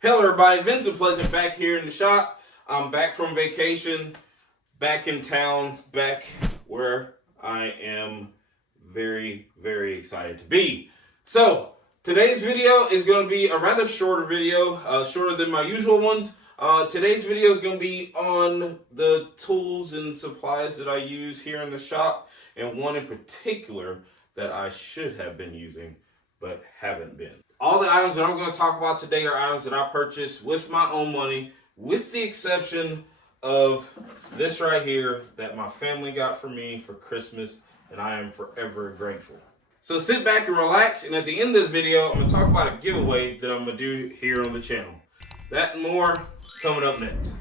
Hello everybody, Vincent Pleasant back here in the shop. I'm back from vacation, back in town, back where I am very, very excited to be. So, today's video is going to be a rather shorter video, shorter than my usual ones. Today's video is going to be on the tools and supplies that I use here in the shop, and one in particular that I should have been using, but haven't been. All the items that I'm going to talk about today are items that I purchased with my own money, with the exception of this right here that my family got for me for Christmas, and I am forever grateful. So sit back and relax, and at the end of the video, I'm going to talk about a giveaway that I'm going to do here on the channel. That and more coming up next.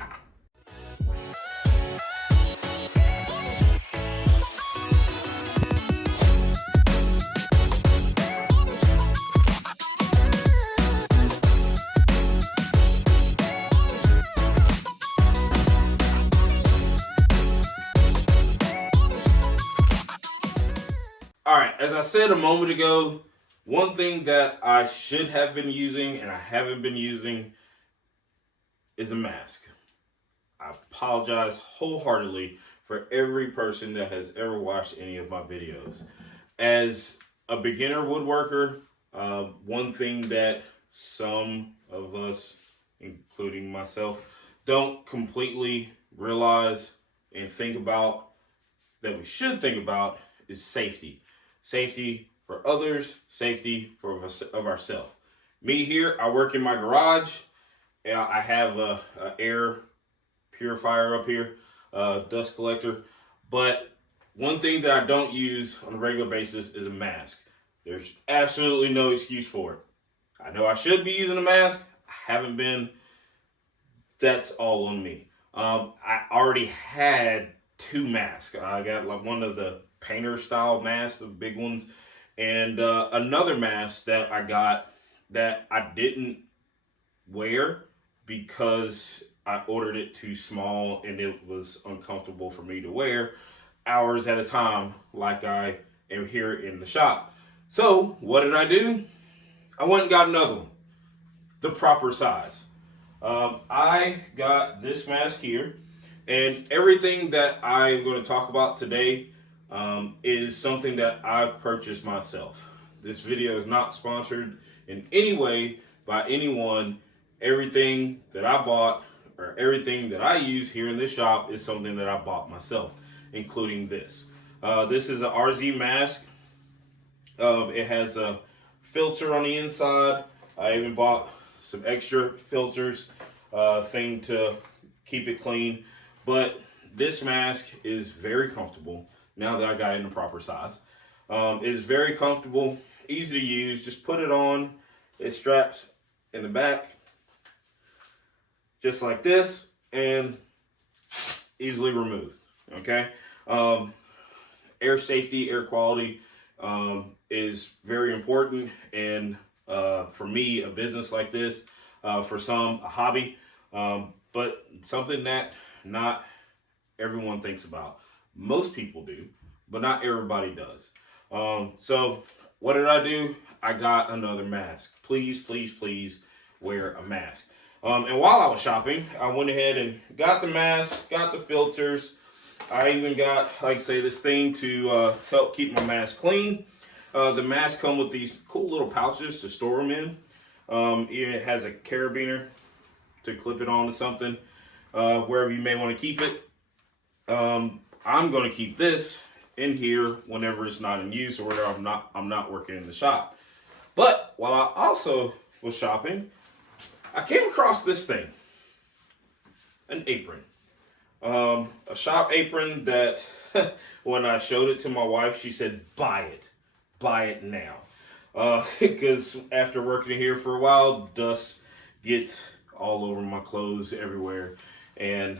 Alright, as I said a moment ago, one thing that I should have been using and I haven't been using is a mask. I apologize wholeheartedly for every person that has ever watched any of my videos. As a beginner woodworker, one thing that some of us, including myself, don't completely realize and think about, that we should think about, is safety. Safety for others, safety for ourselves. Me here, I work in my garage. I have a air purifier up here, dust collector. But one thing that I don't use on a regular basis is a mask. There's absolutely no excuse for it. I know I should be using a mask. I haven't been. That's all on me. I already had two masks. I got like one of the painter style masks, the big ones, and another mask that I got that I didn't wear because I ordered it too small and it was uncomfortable for me to wear hours at a time like I am here in the shop. So what did I do? I went and got another one, the proper size. I got this mask here, and everything that I'm going to talk about today is something that I've purchased myself. This video is not sponsored in any way by anyone. Everything that I bought or everything that I use here in this shop is something that I bought myself, including this. This is an RZ mask. It has a filter on the inside. I even bought some extra filters, thing to keep it clean. But this mask is very comfortable now that I got it in the proper size. It is very comfortable, easy to use. Just put it on. It straps in the back, just like this, and easily removed. Okay. Air safety, air quality is very important, and for me, a business like this, for some, a hobby, but something that not everyone thinks about. Most people do, but not everybody does. So what did I do? I got another mask. Please, please, please wear a mask. And while I was shopping, I went ahead and got the mask, got the filters. I even got, like I say, this thing to help keep my mask clean. The masks come with these cool little pouches to store them in. It has a carabiner to clip it onto something, wherever you may want to keep it. I'm going to keep this in here whenever it's not in use or whenever I'm not working in the shop. But while I also was shopping, I came across this thing, an apron. A shop apron that when I showed it to my wife, she said, buy it now. Because after working here for a while, dust gets all over my clothes everywhere. And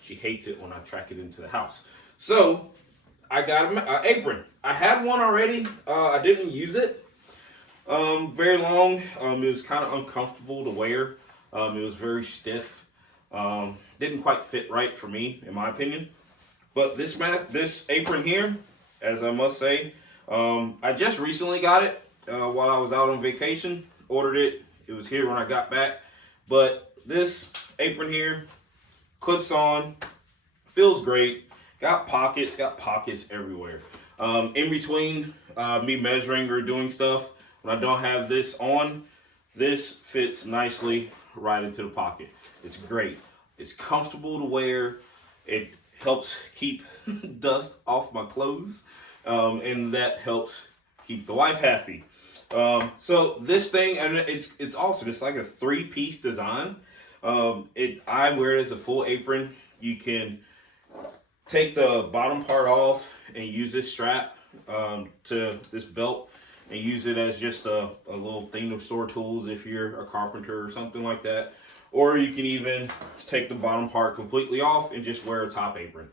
she hates it when I track it into the house. So I got an apron. I had one already. I didn't use it very long. It was kind of uncomfortable to wear. It was very stiff. Didn't quite fit right for me, in my opinion. But this apron here, as I must say, I just recently got it while I was out on vacation. Ordered it. It was here when I got back. But this apron here clips on, feels great. Got pockets everywhere. In between me measuring or doing stuff, when I don't have this on, this fits nicely right into the pocket. It's great. It's comfortable to wear. It helps keep dust off my clothes, and that helps keep the wife happy. So this thing, and it's awesome. It's like a 3-piece design. I wear it as a full apron. You can take the bottom part off and use this strap to this belt and use it as just a little thing to store tools if you're a carpenter or something like that. Or you can even take the bottom part completely off and just wear a top apron.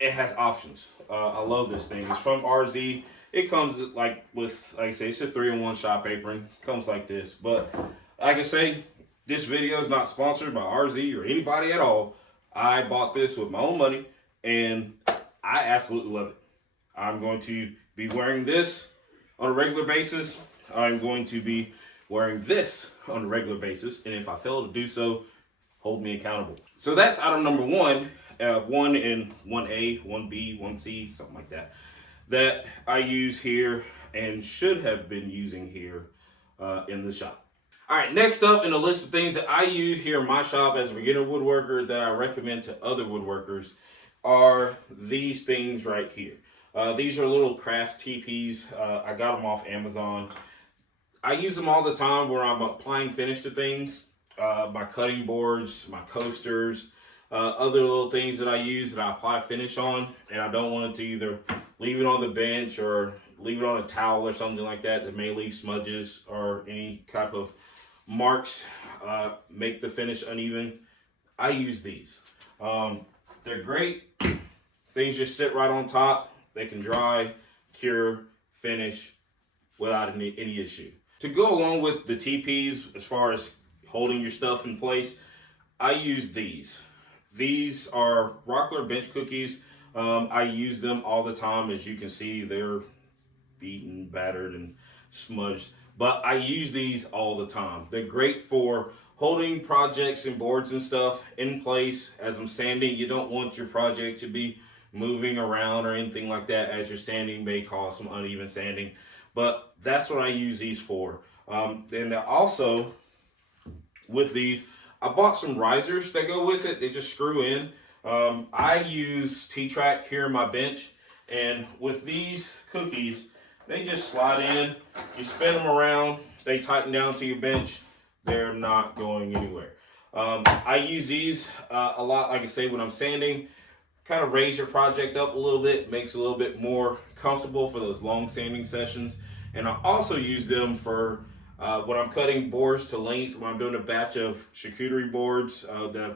It has options. I love this thing. It's from RZ. It comes like I say, it's a 3-in-1 shop apron. It comes like this. But like I say, this video is not sponsored by RZ or anybody at all. I bought this with my own money, and I absolutely love it. I'm going to be wearing this on a regular basis. I'm going to be wearing this on a regular basis, and if I fail to do so, hold me accountable. So that's item number 1, 1 in 1A, 1B, 1C, something like that, that I use here and should have been using here in the shop. All right, next up in the list of things that I use here in my shop as a beginner woodworker that I recommend to other woodworkers are these things right here. These are little craft teepees. I got them off Amazon. I use them all the time where I'm applying finish to things. My cutting boards, my coasters, other little things that I use that I apply finish on, and I don't want it to either leave it on the bench or leave it on a towel or something like that may leave smudges or any type of marks, make the finish uneven. I use these. They're great. Things just sit right on top. They can dry, cure, finish without any issue. To go along with the TPs, as far as holding your stuff in place, I use these. These are Rockler bench cookies. I use them all the time. As you can see, they're beaten, battered, and smudged. But I use these all the time. They're great for holding projects and boards and stuff in place. As I'm sanding, you don't want your project to be moving around or anything like that. As you're sanding, may cause some uneven sanding. But that's what I use these for. Then also, with these, I bought some risers that go with it. They just screw in. I use T-Track here in my bench. And with these cookies, they just slide in. You spin them around. They tighten down to your bench. They're not going anywhere. I use these a lot, like I say, when I'm sanding. Kind of raise your project up a little bit. Makes it a little bit more comfortable for those long sanding sessions. And I also use them for when I'm cutting boards to length, when I'm doing a batch of charcuterie boards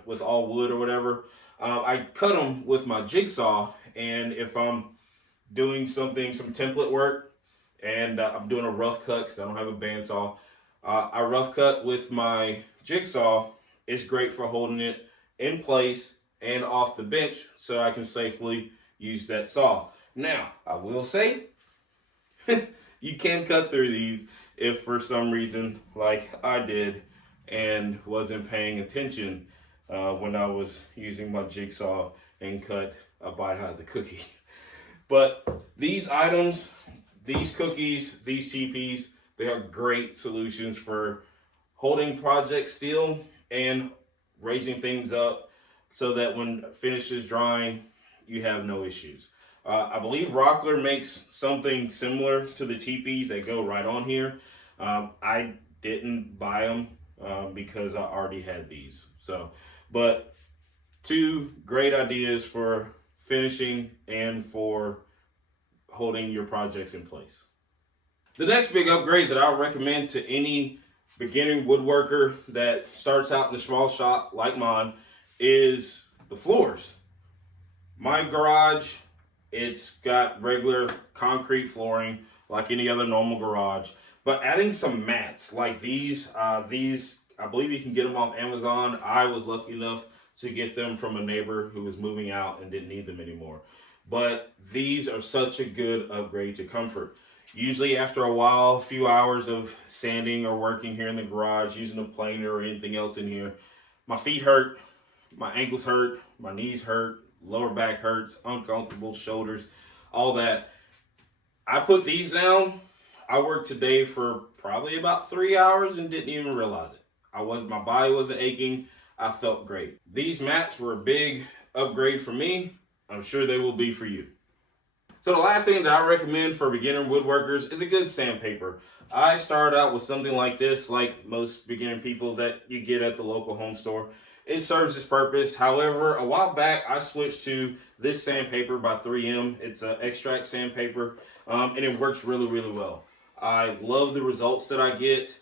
with all wood or whatever. I cut them with my jigsaw, and if I'm doing some template work, and I'm doing a rough cut because I don't have a bandsaw, I rough cut with my jigsaw. It's great for holding it in place and off the bench so I can safely use that saw. Now, I will say, you can cut through these if for some reason, like I did, and wasn't paying attention when I was using my jigsaw and cut a bite out of the cookie. But these items, these cookies, these TPs, they are great solutions for holding projects still and raising things up so that when finish is drying, you have no issues. I believe Rockler makes something similar to the TPs that go right on here. I didn't buy them because I already had these. But 2 great ideas for finishing and for holding your projects in place. The next big upgrade that I would recommend to any beginning woodworker that starts out in a small shop like mine is the floors. My garage, it's got regular concrete flooring like any other normal garage, but adding some mats like these, I believe you can get them off Amazon. I was lucky enough to get them from a neighbor who was moving out and didn't need them anymore. But these are such a good upgrade to comfort. Usually after a while, a few hours of sanding or working here in the garage, using a planer or anything else in here, my feet hurt, my ankles hurt, my knees hurt, lower back hurts, uncomfortable shoulders, all that. I put these down. I worked today for probably about 3 hours and didn't even realize it. My body wasn't aching. I felt great. These mats were a big upgrade for me. I'm sure they will be for you. So the last thing that I recommend for beginner woodworkers is a good sandpaper. I started out with something like this, like most beginner people that you get at the local home store. It serves its purpose. However, a while back, I switched to this sandpaper by 3M. It's an Extract sandpaper, and it works really, really well. I love the results that I get.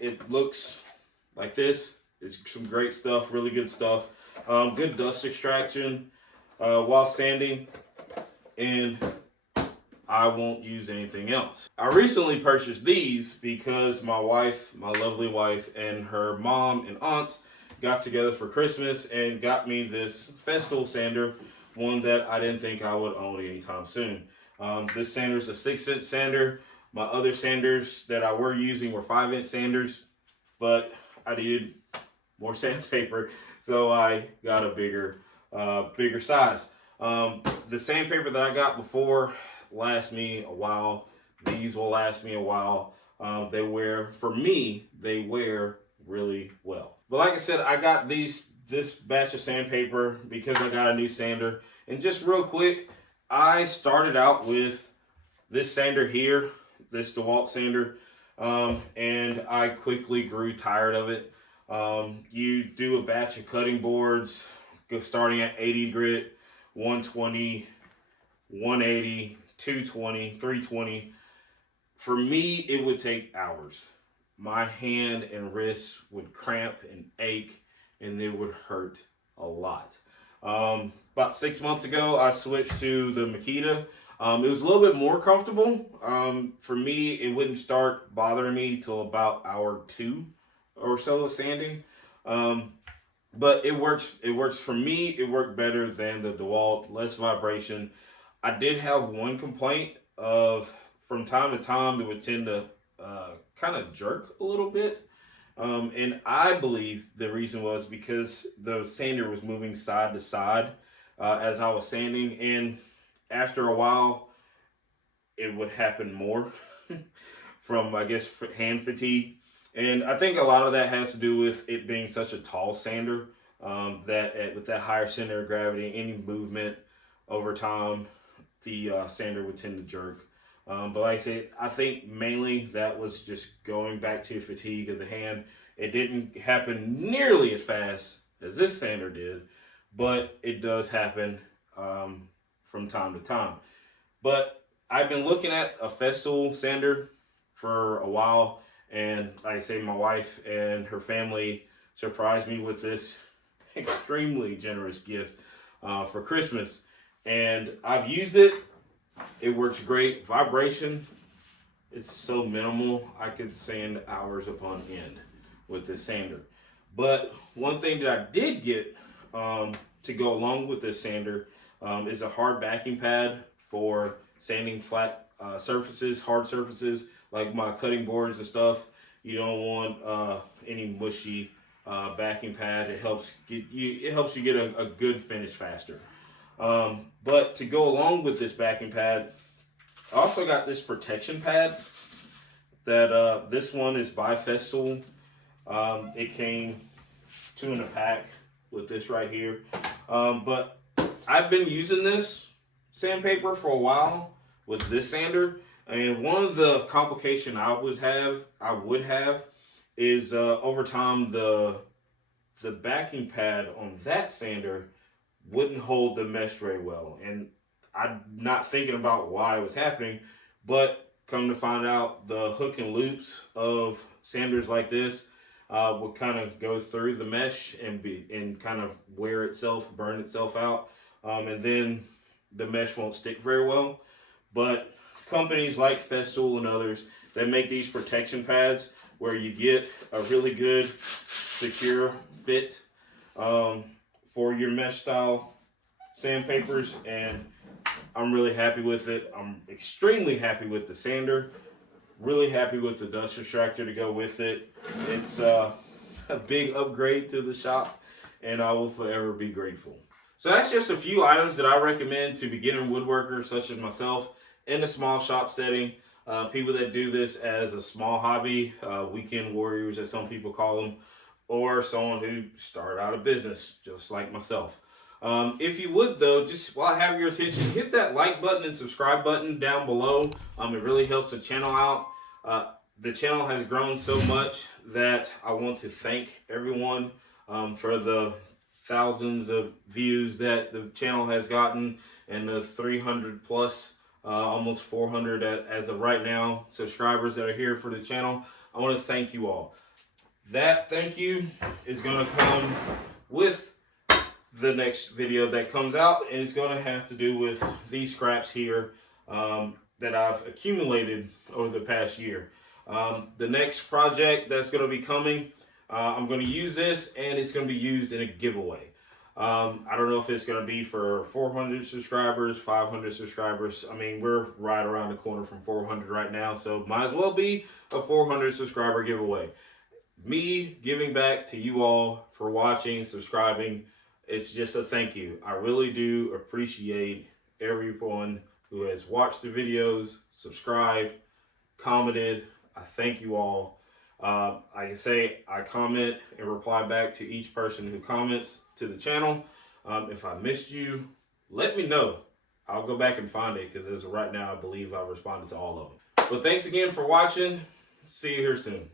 It looks like this. It's some great stuff, really good stuff. Good dust extraction while sanding, and I won't use anything else. I recently purchased these because my wife, my lovely wife, and her mom and aunts got together for Christmas and got me this Festool sander, one that I didn't think I would own anytime soon. This sander is a 6-inch sander. My other sanders that I were using were 5-inch sanders, but I needed more sandpaper, so I got a bigger size. The sandpaper that I got before lasts me a while. These will last me a while. For me, they wear really well. But like I said, I got this batch of sandpaper because I got a new sander. And just real quick, I started out with this sander here, this DeWalt sander, and I quickly grew tired of it. You do a batch of cutting boards, starting at 80 grit, 120, 180, 220, 320. For me, it would take hours. My hand and wrists would cramp and ache, and it would hurt a lot. About 6 months ago, I switched to the Makita. It was a little bit more comfortable. For me, it wouldn't start bothering me till about hour 2 or so of sanding. But it works for me. It worked better than the DeWalt, less vibration. I did have one complaint of, from time to time, it would tend to kind of jerk a little bit. And I believe the reason was because the sander was moving side to side as I was sanding. And after a while, it would happen more from, I guess, hand fatigue. And I think a lot of that has to do with it being such a tall sander, that with that higher center of gravity, any movement over time, the sander would tend to jerk. But like I said, I think mainly that was just going back to fatigue of the hand. It didn't happen nearly as fast as this sander did, but it does happen from time to time. But I've been looking at a Festool sander for a while, and like I say, my wife and her family surprised me with this extremely generous gift for Christmas. And I've used it. It works great. Vibration, it's so minimal. I could sand hours upon end with this sander. But one thing that I did get to go along with this sander is a hard backing pad for sanding flat surfaces, hard surfaces, like my cutting boards and stuff. You don't want any mushy backing pad. It helps you get a good finish faster. But to go along with this backing pad, I also got this protection pad that this one is by Festool. It came 2 in a pack with this right here. But I've been using this sandpaper for a while with this sander, and one of the complications I would have is over time the backing pad on that sander wouldn't hold the mesh very well. And I'm not thinking about why it was happening, but come to find out, the hook and loops of sanders like this would kind of go through the mesh and kind of burn itself out. And then the mesh won't stick very well. But companies like Festool and others, they make these protection pads where you get a really good, secure fit for your mesh style sandpapers, and I'm really happy with it. I'm extremely happy with the sander. Really happy with the dust extractor to go with it. It's a big upgrade to the shop, and I will forever be grateful. So that's just a few items that I recommend to beginner woodworkers such as myself in a small shop setting. People that do this as a small hobby, weekend warriors as some people call them, or someone who started out a business just like myself. If you would though, just while I have your attention, hit that like button and subscribe button down below. It really helps the channel out. The channel has grown so much that I want to thank everyone for the thousands of views that the channel has gotten, and the 300 plus, almost 400 as of right now, subscribers that are here for the channel. I want to thank you all. That thank you is going to come with the next video that comes out, and it's going to have to do with these scraps here that I've accumulated over the past year. The next project that's going to be coming, I'm going to use this, and it's going to be used in a giveaway. I don't know if it's going to be for 400 subscribers, 500 subscribers. I mean, we're right around the corner from 400 right now, so might as well be a 400 subscriber giveaway. Me giving back to you all for watching, subscribing. It's just a thank you. I really do appreciate everyone who has watched the videos, subscribed, commented. I thank you all. Like I say, I comment and reply back to each person who comments to the channel. If I missed you, let me know. I'll go back and find it, because as of right now, I believe I responded to all of them. But thanks again for watching. See you here soon.